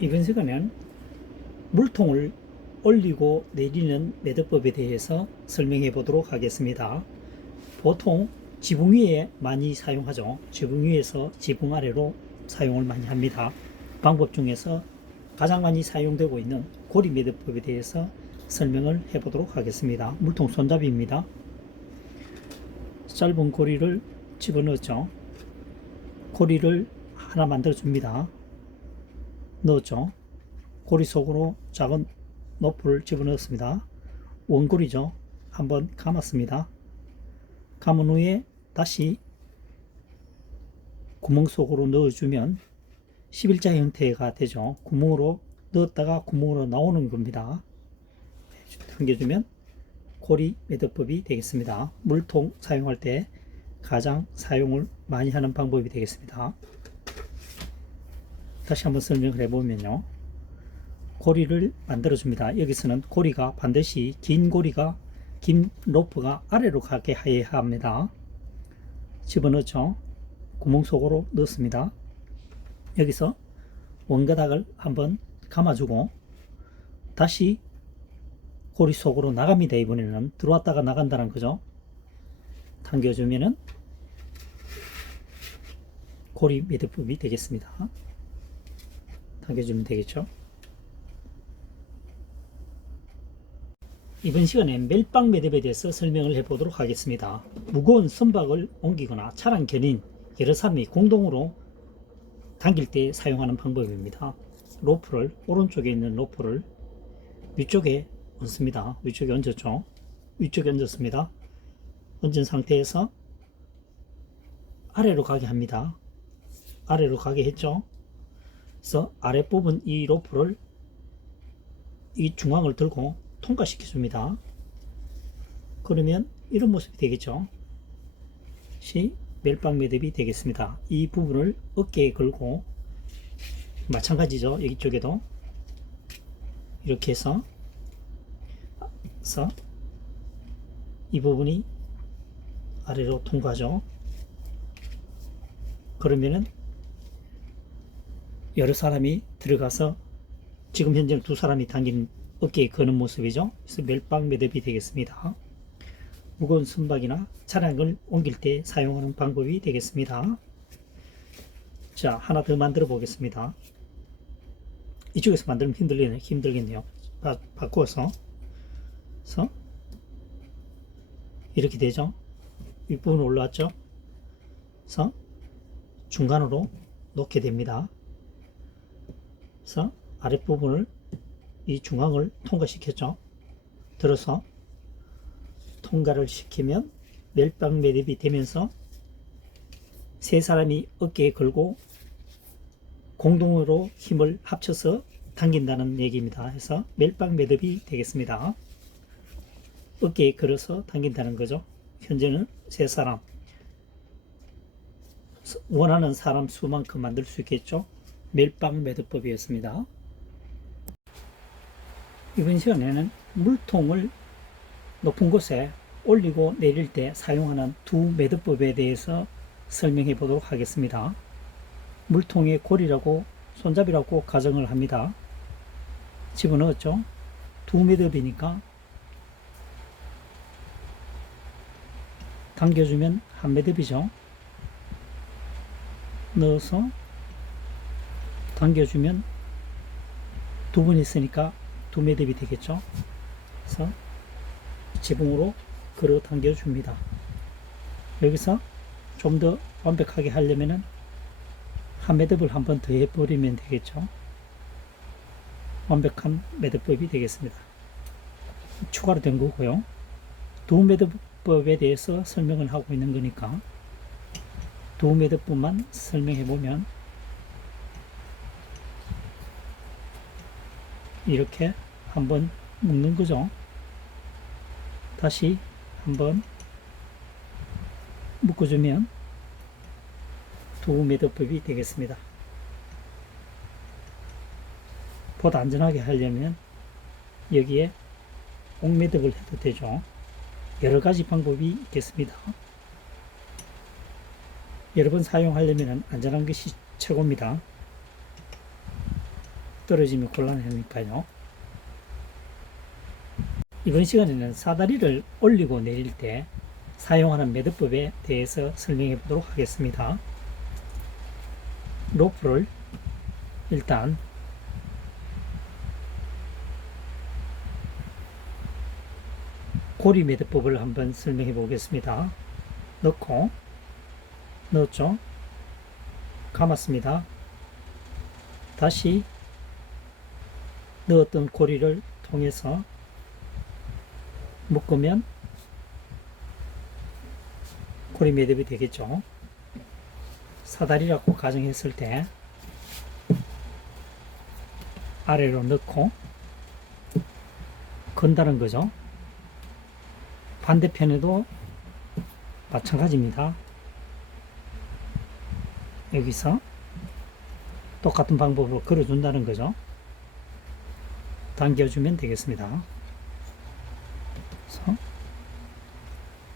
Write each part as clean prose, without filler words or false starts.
이번 시간에는 물통을 올리고 내리는 매듭법에 대해서 설명해 보도록 하겠습니다. 보통 지붕 위에 많이 사용하죠. 지붕 위에서 지붕 아래로 사용을 많이 합니다. 방법 중에서 가장 많이 사용되고 있는 고리 매듭법에 대해서 설명을 해 보도록 하겠습니다. 물통 손잡이입니다. 짧은 고리를 집어넣었죠. 고리를 하나 만들어 줍니다. 넣었죠. 고리 속으로 작은 노프를 집어넣었습니다. 원고리죠. 한번 감았습니다. 감은 후에 다시 구멍 속으로 넣어주면 11자 형태가 되죠. 구멍으로 넣었다가 구멍으로 나오는 겁니다. 당겨주면 고리 매듭법이 되겠습니다. 물통 사용할 때 가장 사용을 많이 하는 방법이 되겠습니다. 다시 한번 설명을 해보면요. 고리를 만들어 줍니다. 여기서는 고리가 반드시 긴 로프가 아래로 가게 해야 합니다. 집어넣죠. 구멍 속으로 넣습니다. 여기서 원가닥을 한번 감아주고 다시 고리 속으로 나갑니다. 이번에는 들어왔다가 나간다는 거죠. 당겨주면은 고리 매듭법이 되겠습니다. 당겨주면 되겠죠. 이번 시간에 멜빵 매듭에 대해서 설명을 해보도록 하겠습니다. 무거운 선박을 옮기거나 차량 견인 여러 사람이 공동으로 당길 때 사용하는 방법입니다. 로프를 오른쪽에 있는 로프를 위쪽에 얹습니다. 위쪽에 얹었죠. 위쪽에 얹었습니다. 얹은 상태에서 아래로 가게 합니다. 아래로 가게 했죠. 그래서 아래 부분 이 로프를 이 중앙을 들고 통과시켜 줍니다. 그러면 이런 모습이 되겠죠. 멜빵 매듭이 되겠습니다. 이 부분을 어깨에 걸고 마찬가지죠. 여기 쪽에도 이렇게 해서 이 부분이 아래로 통과죠. 그러면은 여러 사람이 들어가서 지금 현재는 두 사람이 당기는 어깨에 거는 모습이죠. 그래서 멜빵 매듭이 되겠습니다. 무거운 선박이나 차량을 옮길 때 사용하는 방법이 되겠습니다. 자, 하나 더 만들어 보겠습니다. 이쪽에서 만들면 힘들겠네요. 바꾸어서 이렇게 되죠. 윗부분 올라왔죠. 그래서 중간으로 놓게 됩니다. 그래서 아랫부분을 이 중앙을 통과시켰죠. 들어서 통과를 시키면 멜빵 매듭이 되면서 세 사람이 어깨에 걸고 공동으로 힘을 합쳐서 당긴다는 얘기입니다. 해서 멜빵 매듭이 되겠습니다. 어깨에 걸어서 당긴다는 거죠. 현재는 세 사람, 원하는 사람 수만큼 만들 수 있겠죠. 멜빵 매듭법이었습니다. 이번 시간에는 물통을 높은 곳에 올리고 내릴 때 사용하는 두 매듭법에 대해서 설명해 보도록 하겠습니다. 물통의 고리라고 손잡이라고 가정을 합니다. 집어넣었죠. 두 매듭이니까 당겨주면 한 매듭이죠. 넣어서 당겨주면 두 번 있으니까 두 매듭이 되겠죠. 그래서 지붕으로 걸어 당겨 줍니다. 여기서 좀 더 완벽하게 하려면은 한 매듭을 한 번 더 해버리면 되겠죠. 완벽한 매듭법이 되겠습니다. 추가로 된 거고요. 두 매듭법에 대해서 설명을 하고 있는 거니까 두 매듭법만 설명해 보면 이렇게 한번 묶는 거죠. 다시 한번 묶어주면 두 매듭법이 되겠습니다. 보다 안전하게 하려면 여기에 옥매듭을 해도 되죠. 여러 가지 방법이 있겠습니다. 여러 번 사용하려면 안전한 것이 최고입니다. 떨어지면 곤란하니까요. 이번 시간에는 사다리를 올리고 내릴 때 사용하는 매듭법에 대해서 설명해 보도록 하겠습니다. 로프를 일단 고리 매듭법을 한번 설명해 보겠습니다. 넣었죠. 감았습니다. 다시 넣었던 고리를 통해서 묶으면 고리 매듭이 되겠죠. 사다리라고 가정했을 때 아래로 넣고 건다는 거죠. 반대편에도 마찬가지입니다. 여기서 똑같은 방법으로 걸어준다는 거죠. 당겨주면 되겠습니다. 그래서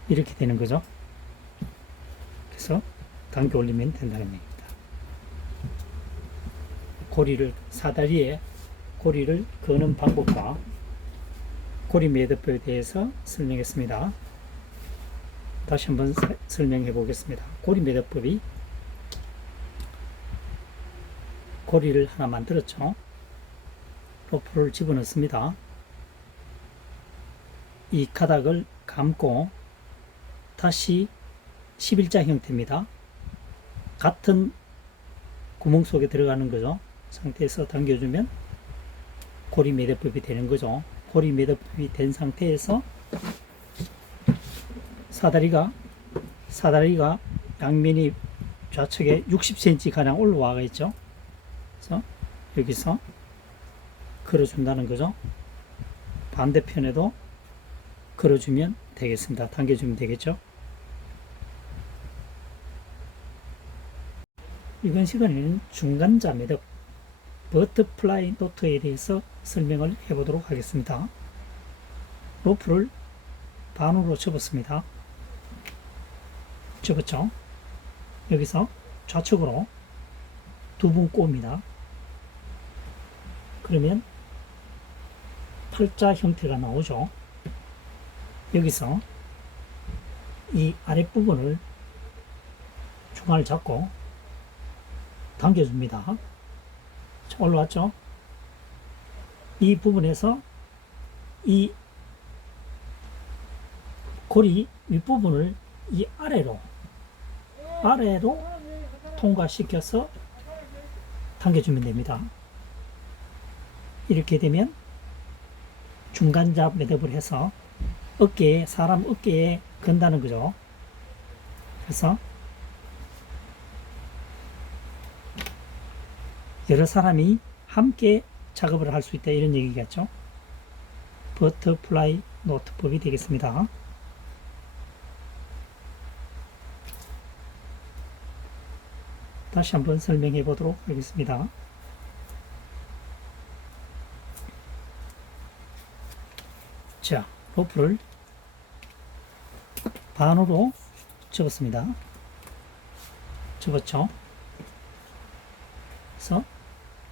이렇게 되는 거죠. 그래서 당겨 올리면 된다는 얘기입니다. 사다리에 고리를 거는 방법과 고리 매듭법에 대해서 설명했습니다. 다시 한번 설명해 보겠습니다. 고리 매듭법이 고리를 하나 만들었죠. 로프를 집어넣습니다. 이 가닥을 감고 다시 11자 형태입니다. 같은 구멍 속에 들어가는 거죠. 상태에서 당겨주면 고리 매듭법이 되는 거죠. 고리 매듭법이 된 상태에서 사다리가 양면이 좌측에 60cm 가량 올라와 있죠. 그래서 여기서 걸어준다는 거죠. 반대편에도 걸어주면 되겠습니다. 당겨주면 되겠죠. 이번 시간에는 중간자 매듭 버터플라이 노트에 대해서 설명을 해보도록 하겠습니다. 로프를 반으로 접었습니다. 접었죠. 여기서 좌측으로 두 번 꼬입니다. 그러면 팔자 형태가 나오죠. 여기서 이 아랫부분을 중간을 잡고 당겨줍니다. 올라왔죠. 이 부분에서 이 고리 윗부분을 이 아래로 통과시켜서 당겨주면 됩니다. 이렇게 되면 중간자 매듭을 해서 사람 어깨에 건다는 거죠. 그래서 여러 사람이 함께 작업을 할 수 있다, 이런 얘기겠죠. 버터플라이 노트법이 되겠습니다. 다시 한번 설명해 보도록 하겠습니다. 자, 로프를 반으로 접었습니다. 접었죠. 그래서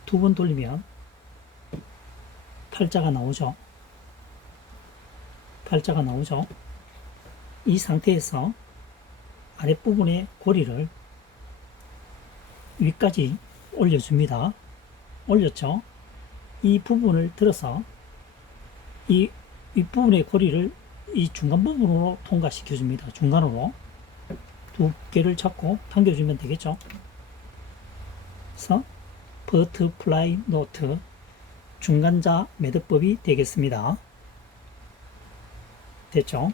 두 번 돌리면 팔자가 나오죠. 이 상태에서 아랫부분의 고리를 위까지 올려줍니다. 올렸죠. 이 부분을 들어서 이 윗부분의 고리를 이 중간 부분으로 통과시켜 줍니다. 중간으로 두 개를 잡고 당겨주면 되겠죠. 그래서 버터플라이 노트 중간자 매듭법이 되겠습니다. 됐죠?